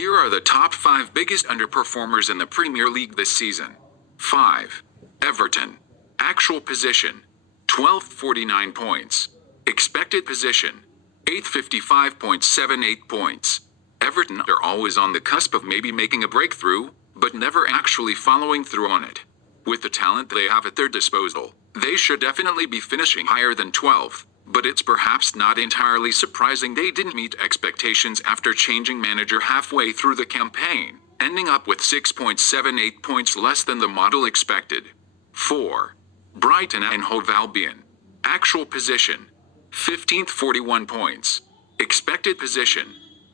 Here are the top 5 biggest underperformers in the Premier League this season. 5. Everton. Actual position: 1249 points. Expected position: 855.78 points. Everton are always on the cusp of maybe making a breakthrough, but never actually following through on it. With the talent they have at their disposal, they should definitely be finishing higher than 12th, but it's perhaps not entirely surprising they didn't meet expectations after changing manager halfway through the campaign, ending up with 6.78 points less than the model expected. 4. Brighton and Hove Albion. Actual position: 15th 41 points. Expected position: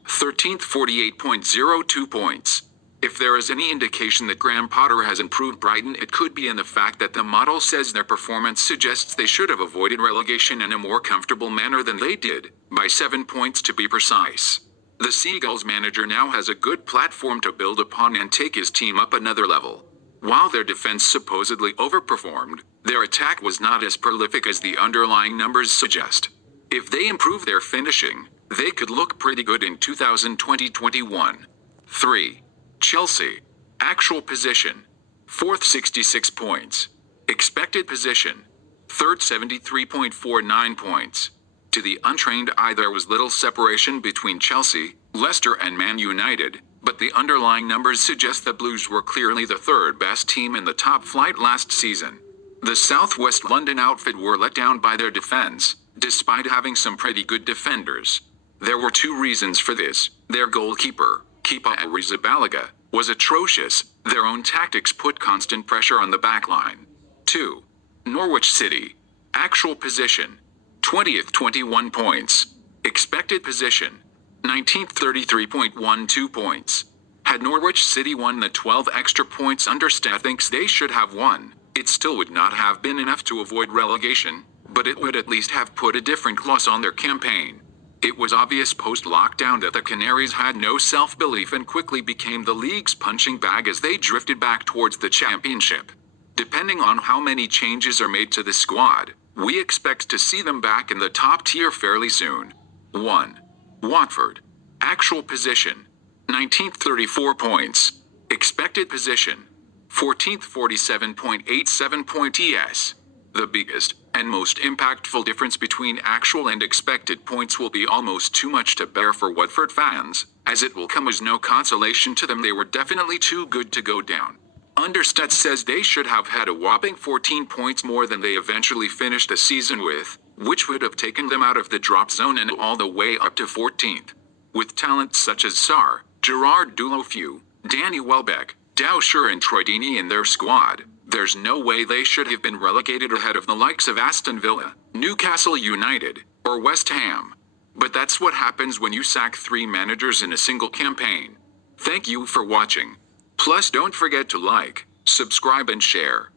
13th 48.02 points. If there is any indication that Graham Potter has improved Brighton, it could be in the fact that the model says their performance suggests they should have avoided relegation in a more comfortable manner than they did, by 7 points to be precise. The Seagulls manager now has a good platform to build upon and take his team up another level. While their defense supposedly overperformed, their attack was not as prolific as the underlying numbers suggest. If they improve their finishing, they could look pretty good in 2020-21. 3. Chelsea. Actual position: 4th 66 points. Expected position: 3rd 73.49 points. To the untrained eye, there was little separation between Chelsea, Leicester and Man United, but the underlying numbers suggest the Blues were clearly the third best team in the top flight last season. The South West London outfit were let down by their defense, despite having some pretty good defenders. There were 2 reasons for this. Their goalkeeper, Kepa Arrizabalaga, was atrocious. Their own tactics put constant pressure on the backline. 2. Norwich City. Actual position: 20th 21 points. Expected position: 19th 33.12 points. Had Norwich City won the 12 extra points Understat thinks they should have won, it still would not have been enough to avoid relegation, but it would at least have put a different gloss on their campaign. It was obvious post-lockdown that the Canaries had no self-belief and quickly became the league's punching bag as they drifted back towards the championship. Depending on how many changes are made to the squad, we expect to see them back in the top tier fairly soon. 1. Watford. Actual position: 19th 34 points. Expected position: 14th 47.87 points. The biggest and most impactful difference between actual and expected points will be almost too much to bear for Watford fans, as it will come as no consolation to them they were definitely too good to go down. Understat says they should have had a whopping 14 points more than they eventually finished the season with, which would have taken them out of the drop zone and all the way up to 14th. With talent such as Sarr, Gerard Deulofeu, Danny Welbeck, Dowsher and Troy Deeney in their squad, there's no way they should have been relegated ahead of the likes of Aston Villa, Newcastle United, or West Ham. But that's what happens when you sack 3 managers in a single campaign. Thank you for watching. Plus, don't forget to like, subscribe and share.